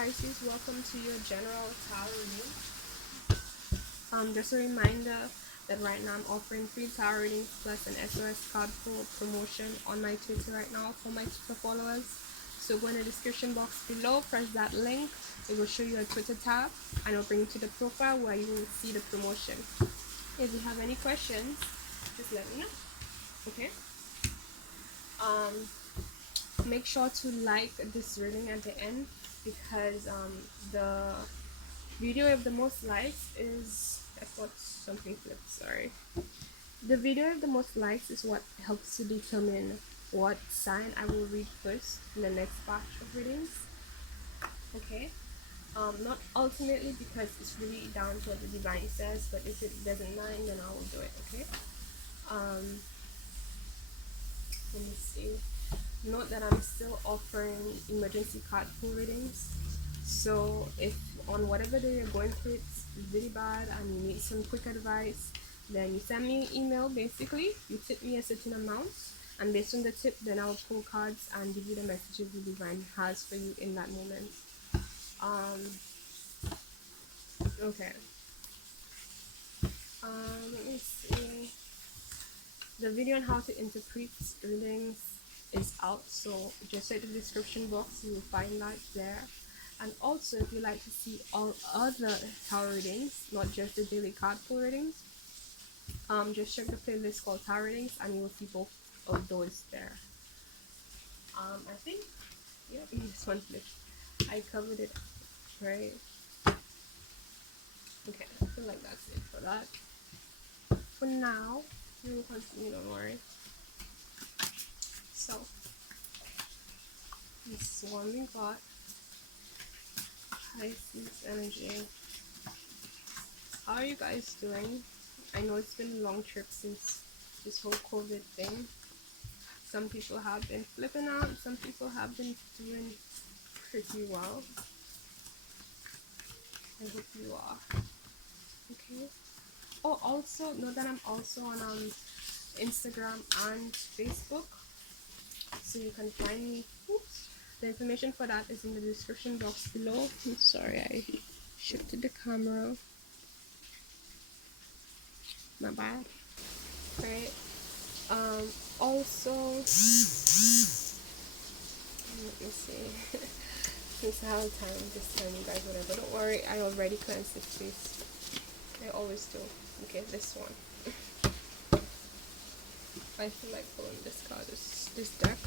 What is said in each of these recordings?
Pisces, welcome to your general tarot reading. Just a reminder that right now I'm offering free tarot readings plus an SOS card pull promotion on my Twitter right now for my Twitter followers. So go in the description box below, press that link. It will show you a Twitter tab and it'll bring you to the profile where you will see the promotion. If you have any questions, just let me know. Okay. Make sure to like this reading at the end, because the video of the most likes is, I thought something flipped, sorry. The video of the most likes is what helps to determine what sign I will read first in the next batch of readings. Okay. Not ultimately, because it's really down to what the divine says, but if it doesn't mind, then I will do it. Okay. Let me see. Note that I'm still offering emergency card pull readings. So if on whatever day you're going through it's really bad and you need some quick advice, then you send me an email. Basically, you tip me a certain amount, and based on the tip, then I'll pull cards and give you the messages the divine has for you in that moment. Okay. Let me see. The video on how to interpret readings is out, so just check the description box, you will find that there. And also, if you like to see all other tarot readings, not just the daily card pull readings, just check the playlist called tarot readings and you will see both of those there. I think, yeah, this one flipped. I covered it, right? Okay, I feel like that's it for that. For now, we will continue, don't worry. So, this is one we got. Pisces energy. How are you guys doing? I know it's been a long trip since this whole COVID thing. Some people have been flipping out, some people have been doing pretty well. I hope you are. Okay. Oh, also know that I'm also on Instagram and Facebook, so you can find me. Oops. The information for that is in the description box below. I'm sorry, I shifted the camera. My bad. Right. Also, let me see. Since I have time this time, you guys, whatever. Don't worry, I already cleansed this space. I always do. Okay, this one. I feel like pulling this card, this deck.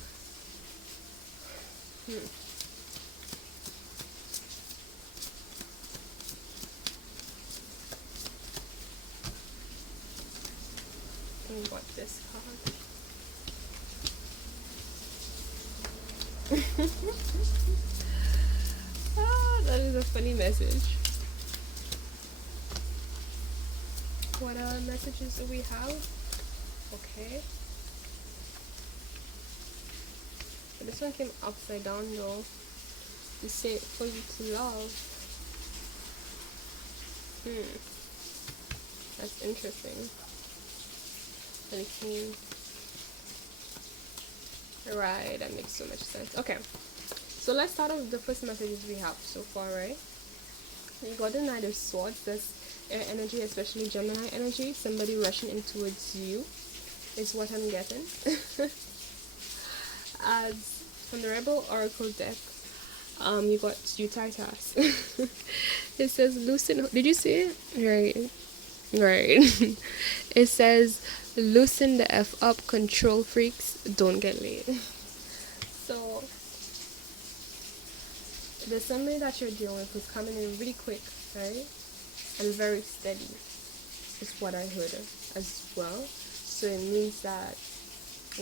And what this card. That is a funny message. What messages do we have? Okay. But this one came upside down though. To say for you to love. That's interesting. And it came. Right, that makes so much sense. Okay. So let's start off with the first messages we have so far, right? You got the Knight of Swords. That's air energy, especially Gemini energy. Somebody rushing in towards you is what I'm getting. As from the Rebel Oracle deck, you got Utitas. It says loosen. Did you see it? Right. It says loosen the F up, control freaks, don't get laid. So there's somebody that you're dealing with who's coming in really quick, right? And very steady is what I heard as well. So it means that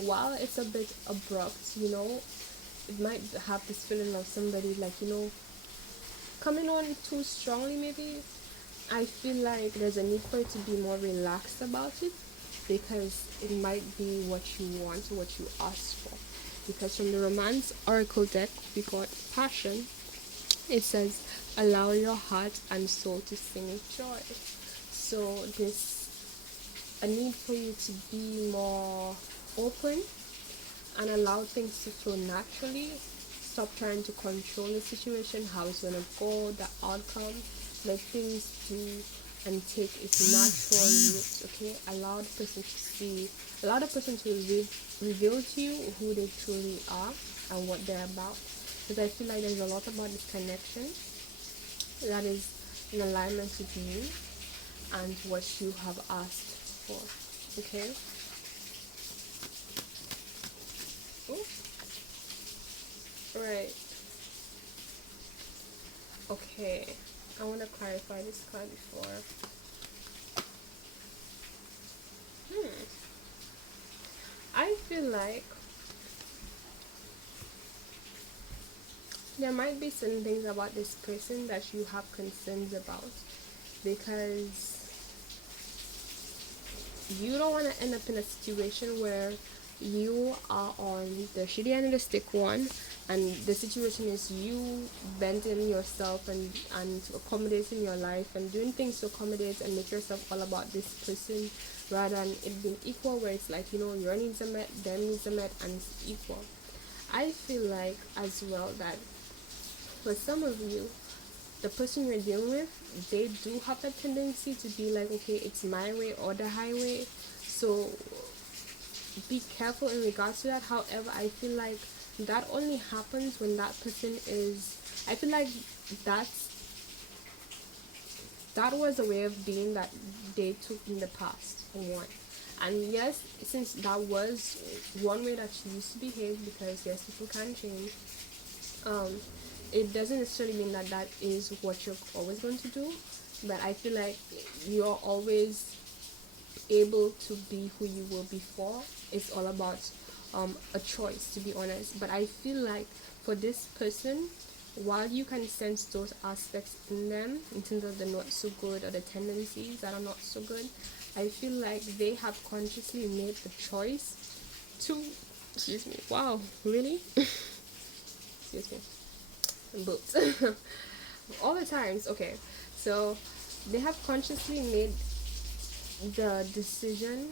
while it's a bit abrupt, you know, it might have this feeling of somebody like, you know, coming on too strongly maybe. I feel like there's a need for you to be more relaxed about it, because it might be what you want or what you asked for. Because from the Romance Oracle deck, we got Passion. It says, allow your heart and soul to sing with joy. So there's a need for you to be more open and allow things to flow naturally. stop trying to control the situation, how it's gonna go, the outcome. Let things do and take its natural route. Okay, allow the person to see, allow the person to reveal to you who they truly are and what they're about. Because I feel like there's a lot about this connection that is in alignment with you and what you have asked for. Okay. Right. Okay. I want to clarify this card before. I feel like there might be certain things about this person that you have concerns about, because you don't want to end up in a situation where you are on the shitty end of the stick one, and the situation is you bending yourself and accommodating your life and doing things to accommodate and make yourself all about this person, rather than it being equal, where it's like, you know, your needs are met, their needs are met, and it's equal. I feel like as well that for some of you, the person you're dealing with, they do have that tendency to be like, okay, it's my way or the highway. So be careful in regards to that. However, I feel like that only happens when that person is, I feel like that was a way of being that they took in the past, for one. And yes, since that was one way that she used to behave, because yes, people can change, it doesn't necessarily mean that that is what you're always going to do. But I feel like you're always able to be who you were before. It's all about a choice, to be honest. But I feel like for this person, while you can sense those aspects in them, in terms of the not so good or the tendencies that are not so good, I feel like they have consciously made the choice to, excuse me, wow, really? Excuse me. Boots. All the times. Okay, so they have consciously made the decision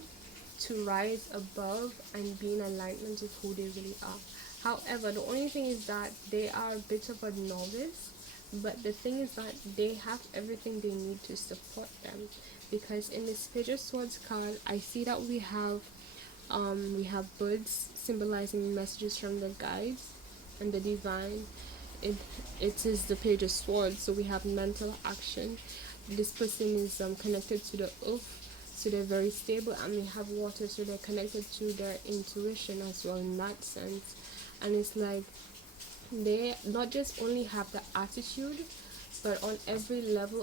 to rise above and be in alignment with who they really are. However, the only thing is that they are a bit of a novice, but the thing is that they have everything they need to support them, because in this Page of Swords card, I see that we have birds symbolizing messages from the guides and the divine. It is the Page of Swords, so we have mental action. This person is connected to the earth, so they're very stable, and we have water, so they're connected to their intuition as well in that sense. And it's like they not just only have the attitude, but on every level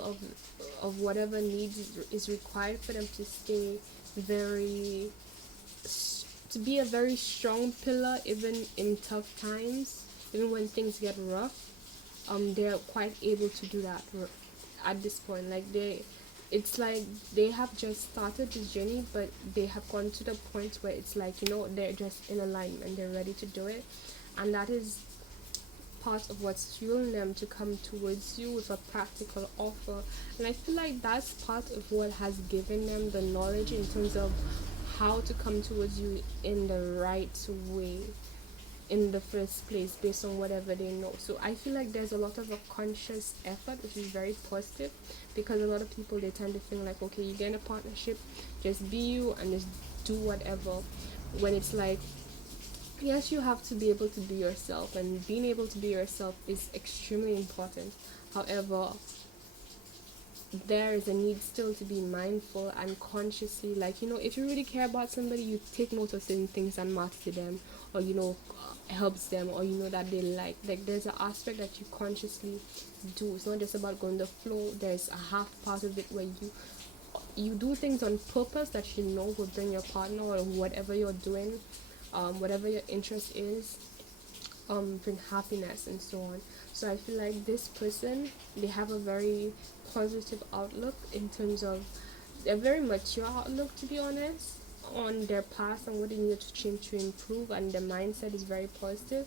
of whatever needs is required for them to stay very, to be a very strong pillar even in tough times. Even when things get rough, they're quite able to do that at this point. Like it's like they have just started this journey, but they have gone to the point where it's like, you know, they're just in alignment, they're ready to do it, and that is part of what's fueling them to come towards you with a practical offer. And I feel like that's part of what has given them the knowledge in terms of how to come towards you in the right way in the first place, based on whatever they know. So I feel like there's a lot of a conscious effort, which is very positive, because a lot of people, they tend to think like, okay, you get in a partnership, just be you and just do whatever, when it's like, yes, you have to be able to be yourself, and being able to be yourself is extremely important. However, there is a need still to be mindful and consciously, like, you know, if you really care about somebody, you take note of certain things and matter to them, or, you know, helps them, or, you know, that they like there's an aspect that you consciously do. It's not just about going the flow. There's a half part of it where you do things on purpose that you know will bring your partner, or whatever you're doing, whatever your interest is, bring happiness and so on. So I feel like this person, they have a very positive outlook, in terms of a very mature outlook, to be honest, on their past and what they need to change to improve, and their mindset is very positive,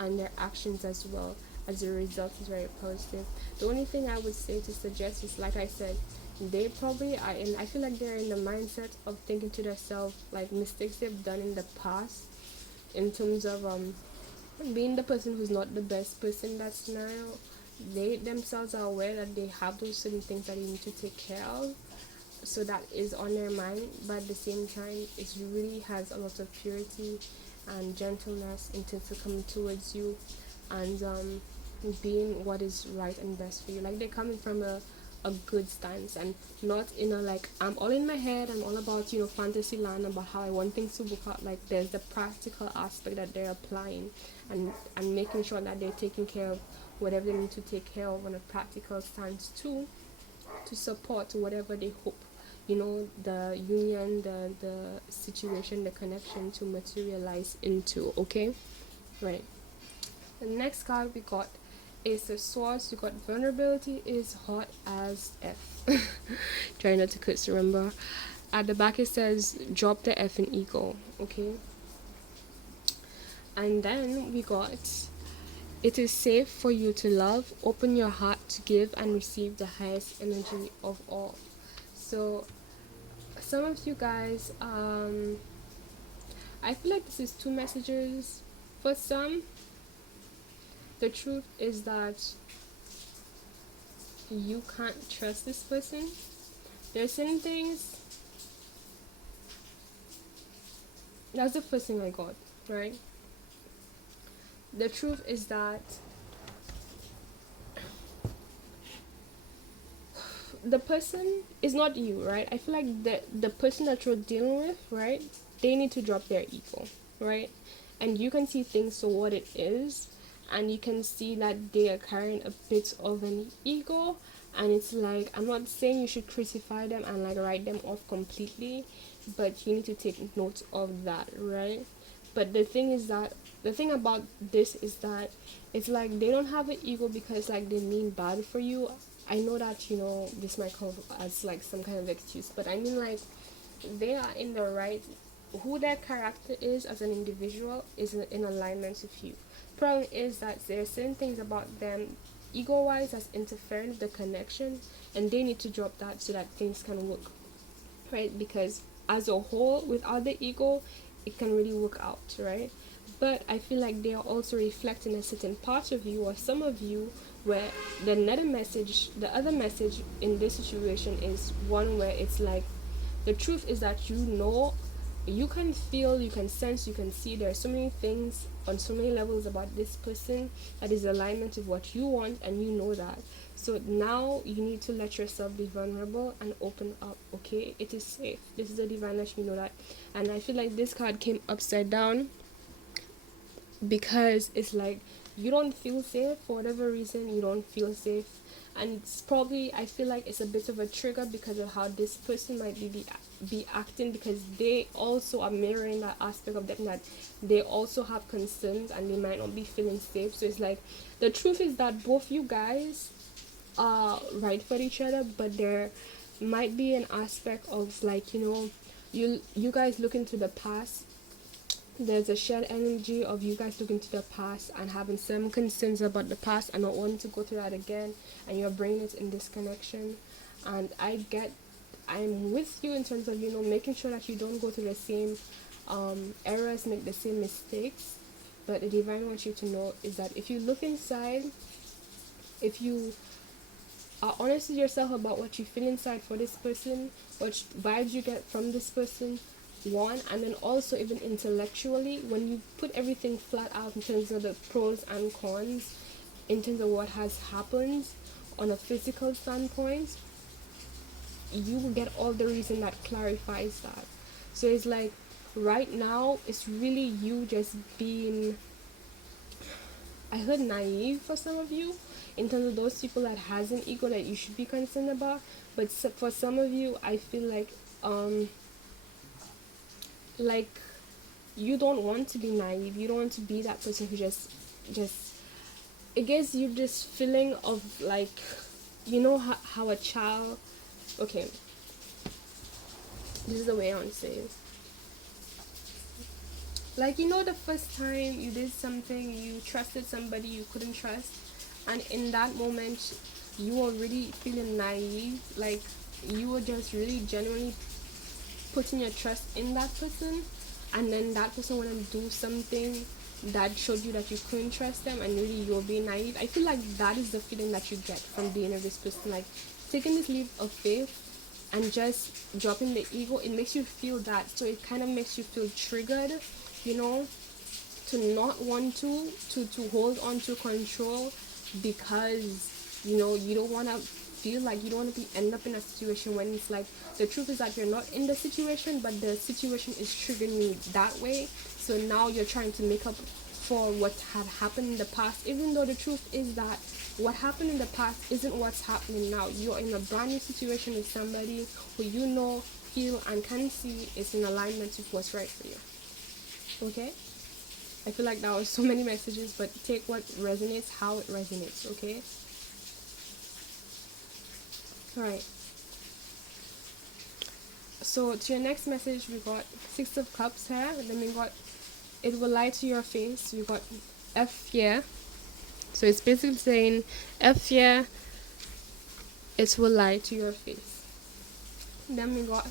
and their actions as well as a result is very positive. The only thing I would say to suggest is, like I said, they probably are in, I feel like they're in the mindset of thinking to themselves like mistakes they've done in the past, in terms of being the person who's not the best person in that scenario, they themselves are aware that they have those certain things that they need to take care of, so that is on their mind. But at the same time, it really has a lot of purity and gentleness intends to come towards you, and being what is right and best for you. Like they're coming from a good stance, and not in a like I'm all in my head, I'm all about, you know, fantasy land about how I want things to work out. Like there's the practical aspect that they're applying, and making sure that they're taking care of whatever they need to take care of on a practical stance too, to support whatever they hope, you know, the union, the situation, the connection to materialize into. Okay, right. The next card we got is the Swords. We got vulnerability is hot as F. Try not to curse, remember. At the back it says drop the F in ego. Okay. And then we got it is safe for you to love. Open your heart to give and receive the highest energy of all. So some of you guys, I feel like this is two messages. For some, the truth is that you can't trust this person. There's certain things. That's the first thing I got, right? The truth is that the person is not you, right? I feel like the person that you're dealing with, right? They need to drop their ego, right? And you can see things for what it is, and you can see that they are carrying a bit of an ego, and it's like, I'm not saying you should crucify them and like write them off completely, but you need to take note of that, right? But the thing is that the thing about this is that it's like they don't have an ego because like they mean bad for you. I know that, you know, this might come as like some kind of excuse, but I mean like they are in the right, who their character is as an individual is in alignment with you. Problem is that there are certain things about them ego wise that's interfering with the connection, and they need to drop that so that things can work, right? Because as a whole, without the ego, it can really work out, right? But I feel like they are also reflecting a certain part of you or some of you, where the other message in this situation is one where it's like the truth is that, you know, you can feel, you can sense, you can see there are so many things on so many levels about this person that is alignment with what you want, and you know that. So now you need to let yourself be vulnerable and open up. Okay, it is safe. This is the divine, let you know that. And I feel like this card came upside down because it's like you don't feel safe for whatever reason. You don't feel safe, and it's probably, I feel like it's a bit of a trigger because of how this person might be acting, because they also are mirroring that aspect of them, that they also have concerns and they might not be feeling safe. So it's like the truth is that both you guys are right for each other, but there might be an aspect of like, you know, you guys look into the past. There's a shared energy of you guys looking to the past and having some concerns about the past and not wanting to go through that again, and your brain is in disconnection. And I'm with you in terms of, you know, making sure that you don't go through the same errors, make the same mistakes. But the divine wants you to know is that if you look inside, if you are honest with yourself about what you feel inside for this person, what vibes you get from this person, one, and then also even intellectually, when you put everything flat out in terms of the pros and cons, in terms of what has happened on a physical standpoint, you will get all the reason that clarifies that. So it's like right now it's really you just being, I heard naive for some of you, in terms of those people that has an ego that you should be concerned about. But for some of you, I feel like you don't want to be naive. You don't want to be that person who just I guess you this feeling of like, you know how a child, okay, this is the way I want to say it. Like, you know, the first time you did something, you trusted somebody you couldn't trust, and in that moment you were really feeling naive, like you were just really genuinely putting your trust in that person, and then that person want to do something that showed you that you couldn't trust them and really you're being naive. I feel like that is the feeling that you get from being a risk person, like taking this leap of faith and just dropping the ego. It makes you feel that, so it kind of makes you feel triggered, you know, to not want to hold on to control, because you know you don't want to feel like you don't want to be end up in a situation when it's like the truth is that you're not in the situation, but the situation is triggering you that way. So now you're trying to make up for what had happened in the past, even though the truth is that what happened in the past isn't what's happening now. You're in a brand new situation with somebody who you know, feel, and can see is in alignment with what's right for you. Okay? I feel like that was so many messages, but take what resonates, how it resonates, okay? Alright. So to your next message, we got Six of Cups here. And then we got it will lie to your face. We got F fear. So it's basically saying F fear, it will lie to your face. Then we got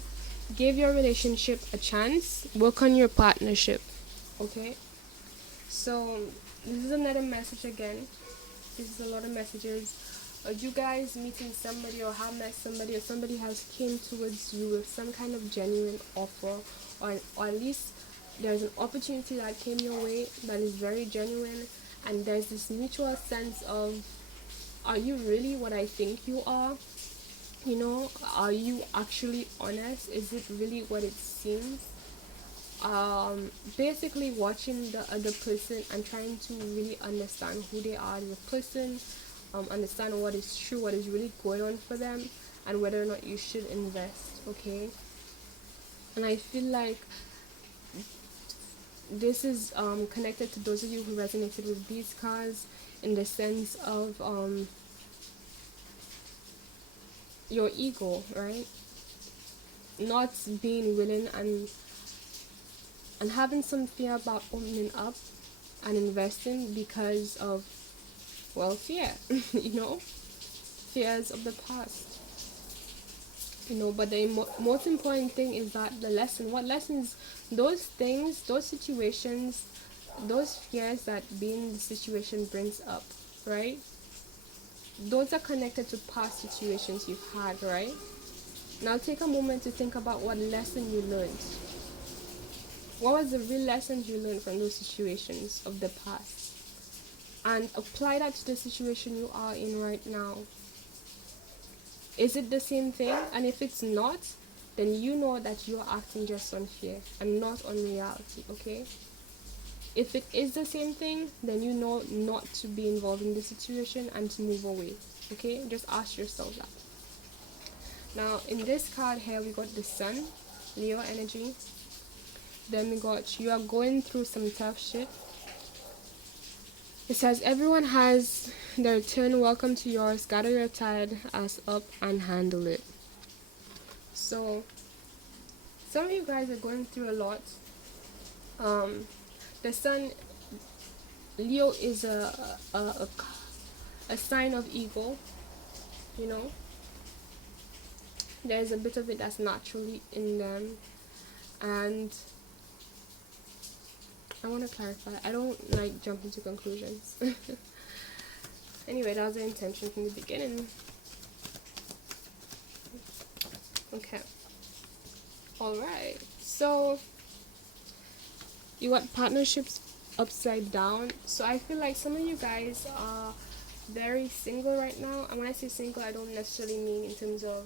give your relationship a chance. Work on your partnership. Okay? So this is another message again. This is a lot of messages. You guys meeting somebody or have met somebody, or somebody has came towards you with some kind of genuine offer, or at least there's an opportunity that came your way that is very genuine, and there's this mutual sense of, are you really what I think you are? You know, are you actually honest? Is it really what it seems? Basically watching the other person and trying to really understand who they are as a person, understand what is true, what is really going on for them, and whether or not you should invest. Okay? And I feel like this is connected to those of you who resonated with these cards, in the sense of your ego, right? Not being willing and having some fear about opening up and investing because of, well, fear. You know, fears of the past, you know. But the most important thing is that the lesson, what lessons, those things, those situations, those fears that being in the situation brings up, right? Those are connected to past situations you've had, right? Now take a moment to think about what lesson you learned. What was the real lessons you learned from those situations of the past? And apply that to the situation you are in right now. Is it the same thing? And if it's not, then you know that you are acting just on fear and not on reality, okay? If it is the same thing, then you know not to be involved in the situation and to move away, okay? Just ask yourself that. Now, in this card here, we got the Sun, Leo energy. Then we got you are going through some tough shit. It says everyone has their turn. Welcome to yours. Gather your tired ass up and handle it. So some of you guys are going through a lot. The Sun, Leo is a sign of ego. You know, there's a bit of it that's naturally in them, and I want to clarify, I don't like jump into conclusions. Anyway, that was the intention from the beginning. Okay. Alright. So, you got partnerships upside down. So, I feel like some of you guys are very single right now. And when I say single, I don't necessarily mean in terms of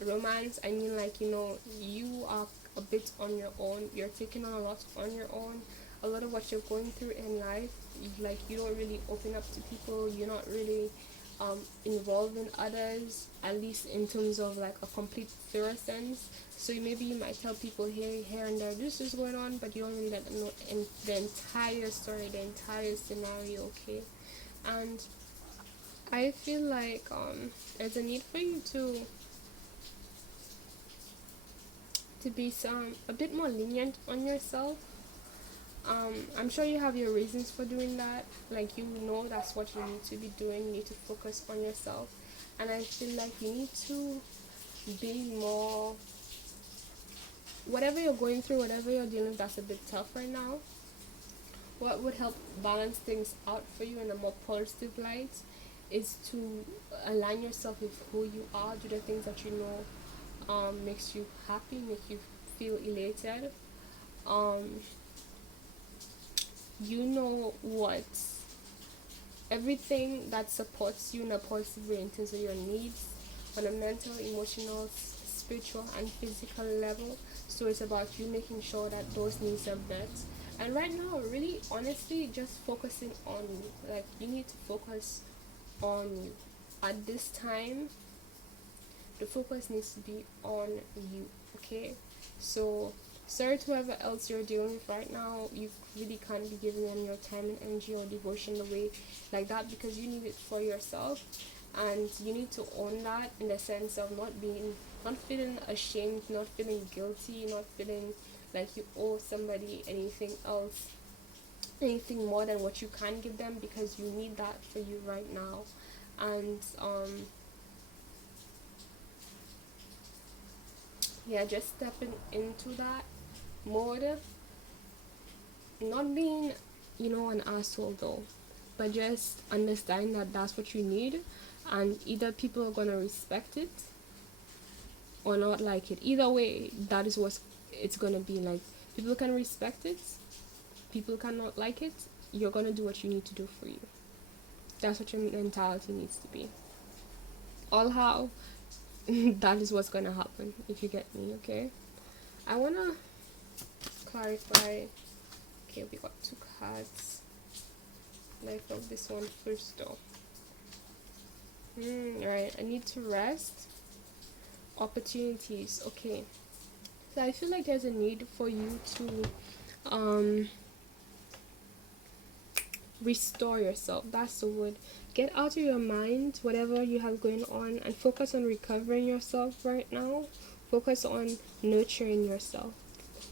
romance. I mean, like, you know, you are a bit on your own. You're taking on a lot on your own. A lot of what you're going through in life, like, you don't really open up to people. You're not really involved in others, at least in terms of like a complete thorough sense. So maybe you might tell people here and there this is going on, but you don't really let them know in the entire story, the entire scenario, okay? And I feel like there's a need for you to be a bit more lenient on yourself. I'm sure you have your reasons for doing that. Like, you know that's what you need to be doing. You need to focus on yourself. And I feel like you need to be more, whatever you're going through, whatever you're dealing with that's a bit tough right now, what would help balance things out for you in a more positive light is to align yourself with who you are, do the things that you know makes you happy, make you feel elated. um you know what, everything that supports you in a positive way in terms of your needs on a mental, emotional, spiritual and physical level. So it's about you making sure that those needs are met. And right now, really honestly, just focusing on you. Like, you need to focus on you at this time. The focus needs to be on you, okay? So sorry to whoever else you're dealing with right now. You really can't be giving them your time and energy or devotion away like that, because you need it for yourself. And you need to own that, in the sense of not feeling ashamed, not feeling guilty, not feeling like you owe somebody anything more than what you can give them, because you need that for you right now. And yeah, just stepping into that mode, not being, an asshole though, but just understand that that's what you need, and either people are gonna respect it or not like it. Either way, that is what it's gonna be like. People can respect it, people cannot like it. You're gonna do what you need to do for you. That's what your mentality needs to be. All how that is what's gonna happen, if you get me. Okay, I wanna clarify. Okay, we got two cards. Life of this one first though. Right, I need to rest. Opportunities. Okay, so I feel like there's a need for you to restore yourself. That's the word. Get out of your mind whatever you have going on and focus on recovering yourself right now. Focus on nurturing yourself.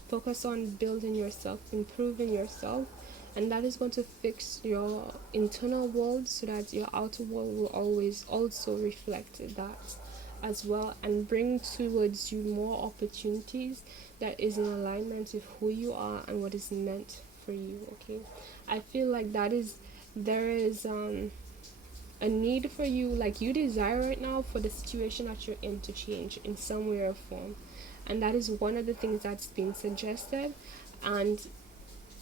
Focus on building yourself, improving yourself, and that is going to fix your internal world so that your outer world will always also reflect that as well, and bring towards you more opportunities that is in alignment with who you are and what is meant for you. Okay, I feel like there is a need for you, like you desire right now for the situation that you're in to change in some way or form, and that is one of the things that's being suggested. And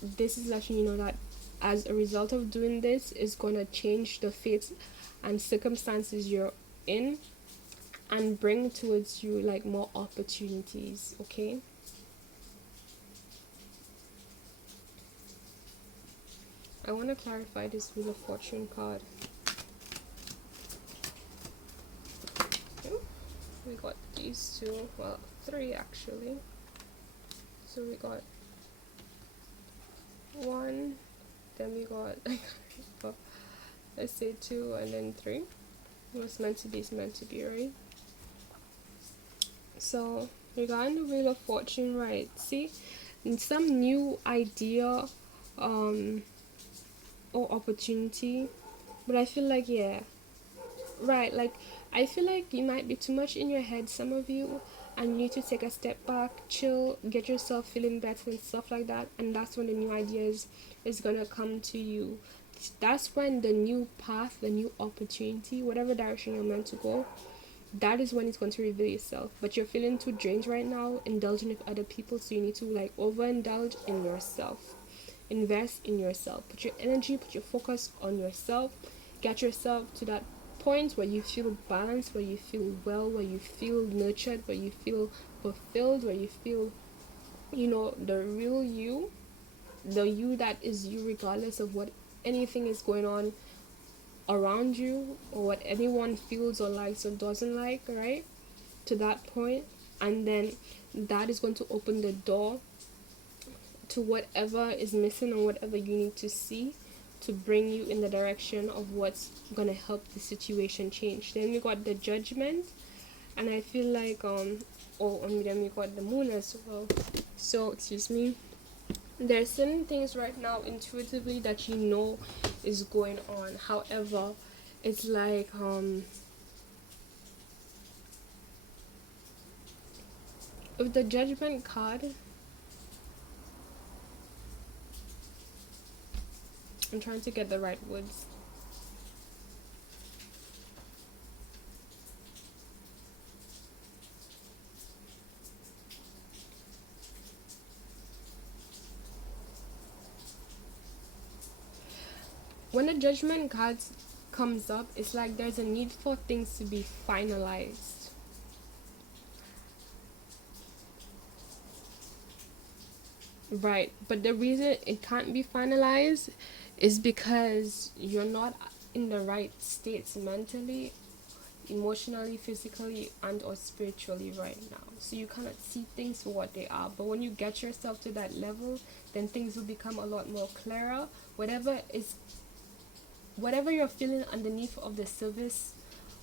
this is letting you know that as a result of doing this is going to change the fate and circumstances you're in, and bring towards you like more opportunities. Okay, I want to clarify this with a fortune card. We got these two, well, three actually. So we got one, then we got let's say two, and then three. What's meant to be is meant to be, right? So regarding the Wheel of Fortune, right? See, some new idea or opportunity, but I feel like, yeah, right, like I feel like you might be too much in your head, some of you, and you need to take a step back, chill, get yourself feeling better and stuff like that, and that's when the new ideas is gonna come to you. That's when the new path, the new opportunity, whatever direction you're meant to go, that is when it's going to reveal itself. But you're feeling too drained right now, indulging with other people, so you need to like overindulge in yourself. Invest in yourself. Put your energy, put your focus on yourself. Get yourself to that point where you feel balanced, where you feel well, where you feel nurtured, where you feel fulfilled, where you feel, the real you, the you that is you regardless of what anything is going on around you or what anyone feels or likes or doesn't like, right? To that point, and then that is going to open the door to whatever is missing or whatever you need to see to bring you in the direction of what's gonna help the situation change. Then we got the Judgment, and I feel like then we got the Moon as well. So excuse me, there's certain things right now intuitively that you know is going on. However, it's like with the Judgment card, I'm trying to get the right words. When a judgment card comes up, it's like there's a need for things to be finalized. Right, but the reason it can't be finalized is because you're not in the right states mentally, emotionally, physically, and or spiritually right now. So you cannot see things for what they are. But when you get yourself to that level, then things will become a lot more clearer. Whatever you're feeling underneath of the surface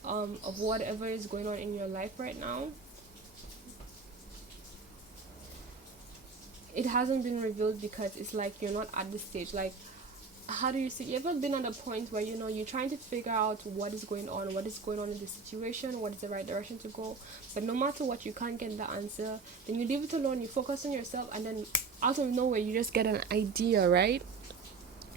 of whatever is going on in your life right now, it hasn't been revealed because it's like you're not at the stage. Like, how do you see, you ever been at a point where you're trying to figure out what is going on in the situation, what is the right direction to go, but no matter what you can't get the answer, then you leave it alone, you focus on yourself, and then out of nowhere you just get an idea, right?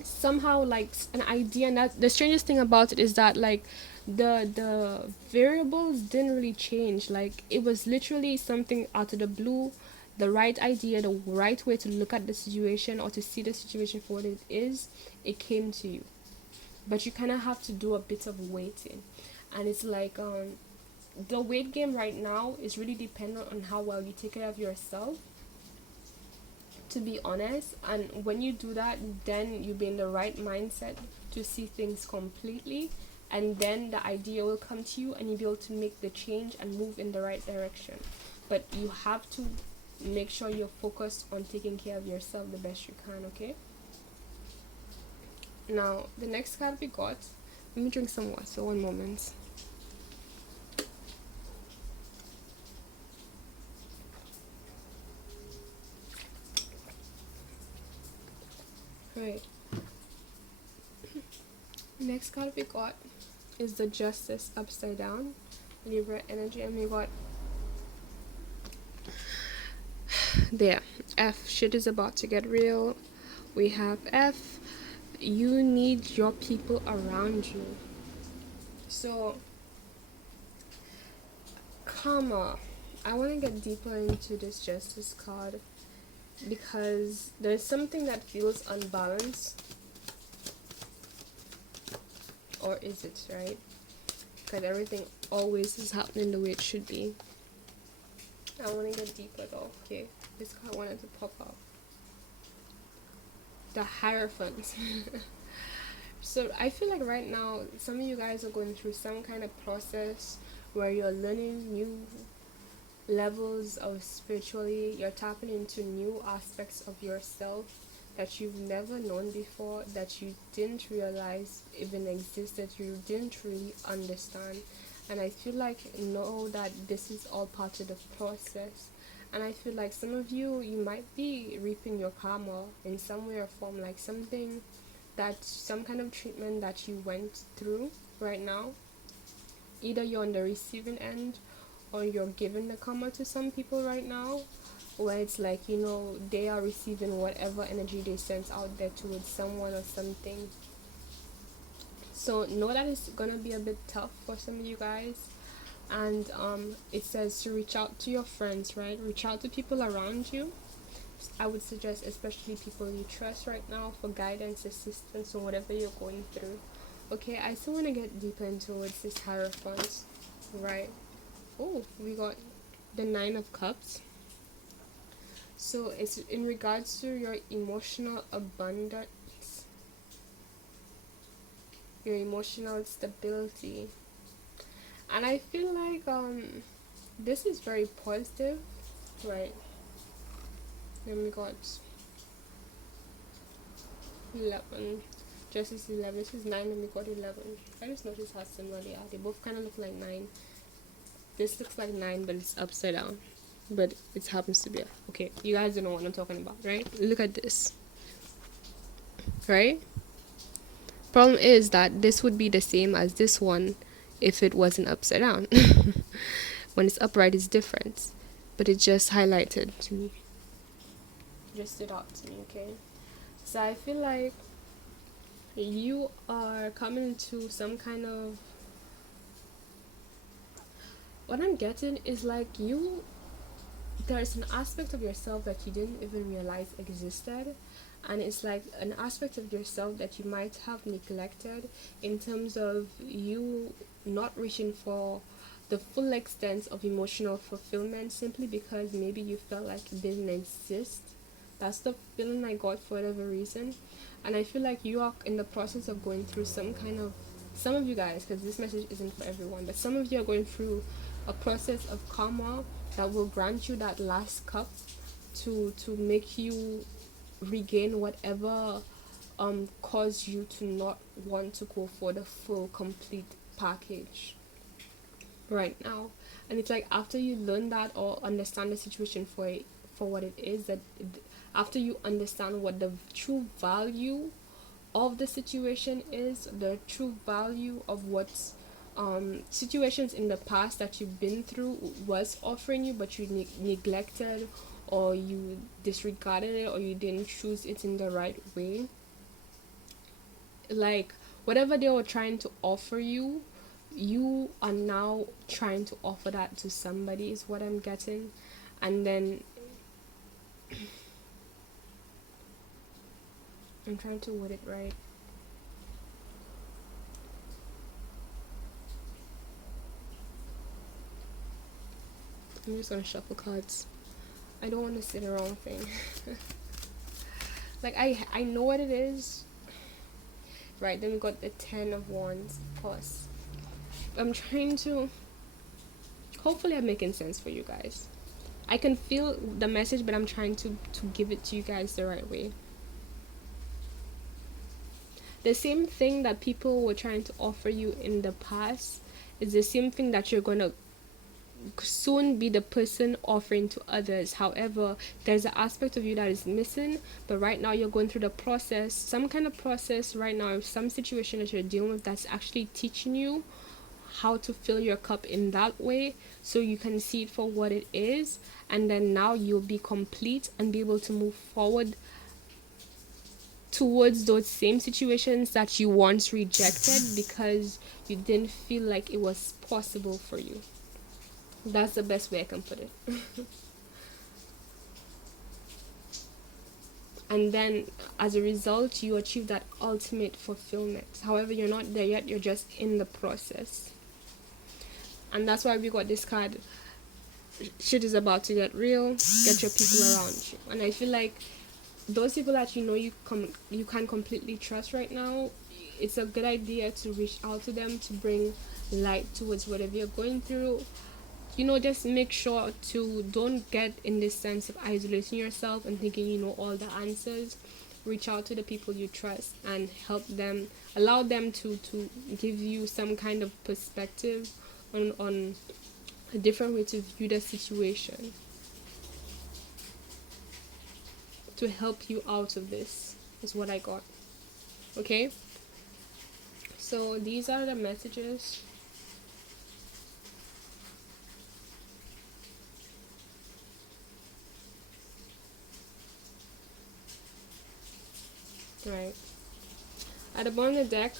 Somehow, like, an idea. And that the strangest thing about it is that, like, the variables didn't really change. Like, it was literally something out of the blue, the right idea, the right way to look at the situation or to see the situation for what it is. It came to you, but you kind of have to do a bit of waiting. And it's like, the wait game right now is really dependent on how well you take care of yourself, to be honest. And when you do that, then you'll be in the right mindset to see things completely, and then the idea will come to you and you'll be able to make the change and move in the right direction. But you have to make sure you're focused on taking care of yourself the best you can. Okay, now the next card we got, let me drink some water, one moment. Right, next card we got is the Justice upside down, Libra energy, and we got there, F, shit is about to get real. We have F, you need your people around you. So, karma, I want to get deeper into this Justice card because there's something that feels unbalanced. Or is it, right? Because everything always is happening the way it should be. I want to get deeper though. Okay, this card wanted to pop up. The Hierophant. So I feel like right now some of you guys are going through some kind of process where you're learning new levels of spiritually, you're tapping into new aspects of yourself that you've never known before, that you didn't realize even existed, you didn't really understand. And I feel like, know that this is all part of the process. And I feel like some of you might be reaping your karma in some way or form, like some kind of treatment that you went through right now. Either you're on the receiving end or you're giving the karma to some people right now, where it's like, they are receiving whatever energy they sent out there towards someone or something. So know that it's gonna be a bit tough for some of you guys. And it says to reach out to your friends, right? Reach out to people around you. I would suggest especially people you trust right now for guidance, assistance, or whatever you're going through. Okay, I still want to get deeper into this Hierophant, right? Oh, we got the 9 of Cups. So it's in regards to your emotional abundance, your emotional stability. And I feel like this is very positive, right? Then we got 11. Justice 11. This is 9 and we got 11. I just noticed how similar they are. They both kind of look like 9. This looks like 9, but it's upside down. But it happens to be. Okay, you guys don't know what I'm talking about, right? Look at this. Right? Problem is that this would be the same as this one if it wasn't upside down. When it's upright, it's different. But it just highlighted to me. Just stood out to me, okay? So I feel like You are coming into some kind of, what I'm getting is like there's an aspect of yourself that you didn't even realize existed, and it's like an aspect of yourself that you might have neglected, in terms of you not reaching for the full extent of emotional fulfillment, simply because maybe you felt like it didn't exist. That's the feeling I got for whatever reason. And I feel like you are in the process of going through some kind of, some of you guys, because this message isn't for everyone, but some of you are going through a process of karma that will grant you that last cup to make you regain whatever caused you to not want to go for the full complete package right now. And it's like, after you learn that or understand the situation for what it is, that after you understand what the true value of the situation is, the true value of what situations in the past that you've been through was offering you, but you neglected, or you disregarded it, or you didn't choose it in the right way. Like, whatever they were trying to offer you, you are now trying to offer that to somebody, is what I'm getting. And then I'm trying to word it right. I'm just gonna shuffle cards. I don't want to say the wrong thing. Like, I know what it is. Right, then we got the 10 of Wands, of course. I'm trying to, hopefully I'm making sense for you guys. I can feel the message, but I'm trying to give it to you guys the right way. The same thing that people were trying to offer you in the past is the same thing that you're gonna soon be the person offering to others. However, there's an aspect of you that is missing, but right now you're going through the process, some kind of process right now, some situation that you're dealing with, that's actually teaching you how to fill your cup in that way, so you can see it for what it is, and then now you'll be complete and be able to move forward towards those same situations that you once rejected because you didn't feel like it was possible for you. That's the best way I can put it. And then as a result, you achieve that ultimate fulfillment. However, you're not there yet, you're just in the process. And that's why we got this card. Shit is about to get real. Get your people around you. And I feel like those people that you know you can't completely trust right now, it's a good idea to reach out to them to bring light towards whatever you're going through. You know, just make sure to don't get in this sense of isolating yourself and thinking you know all the answers. Reach out to the people you trust and help them, allow them to give you some kind of perspective on a different way to view the situation, to help you out of this, is what I got. Okay, so these are the messages. Right, at the bottom of the deck,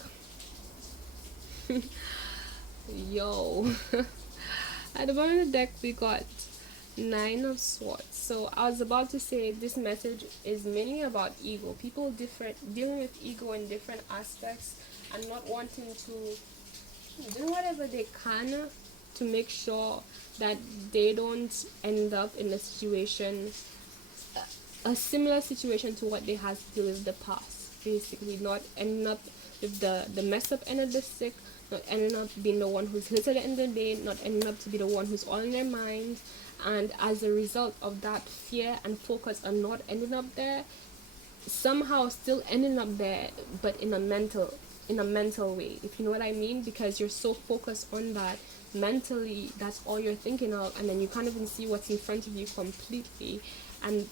yo, at the bottom of the deck we got 9 of Swords. So I was about to say this message is mainly about ego. People dealing with ego in different aspects and not wanting to do whatever they can to make sure that they don't end up in a situation, a similar situation to what they had to deal with in the past. Basically, not ending up with the messed up end of the stick, not ending up being the one who's hit at the end of the day, not ending up to be the one who's all in their mind. And as a result of that fear and focus on not ending up there, somehow still ending up there, but in a mental way, if you know what I mean, because you're so focused on that mentally, that's all you're thinking of, and then you can't even see what's in front of you completely. And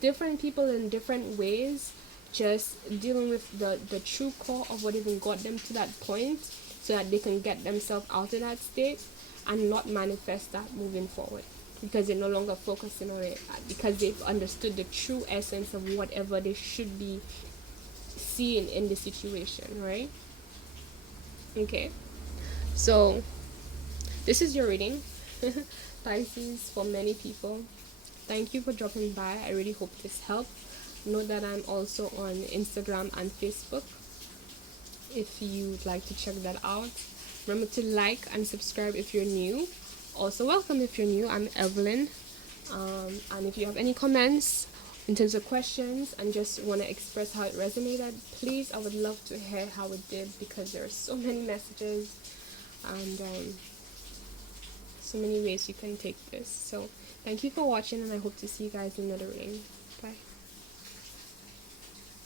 different people in different ways just dealing with the true core of what even got them to that point, so that they can get themselves out of that state and not manifest that moving forward, because they're no longer focusing on it, because they've understood the true essence of whatever they should be seeing in the situation, right? Okay, so this is your reading, Pisces, for many people. Thank you for dropping by. I really hope this helped. Note that I'm also on Instagram and Facebook if you'd like to check that out. Remember to like and subscribe if you're new. Also, welcome if you're new. I'm Evelyn. And if you have any comments in terms of questions and just want to express how it resonated, please, I would love to hear how it did, because there are so many messages and so many ways you can take this. So thank you for watching, and I hope to see you guys in another reading. Bye.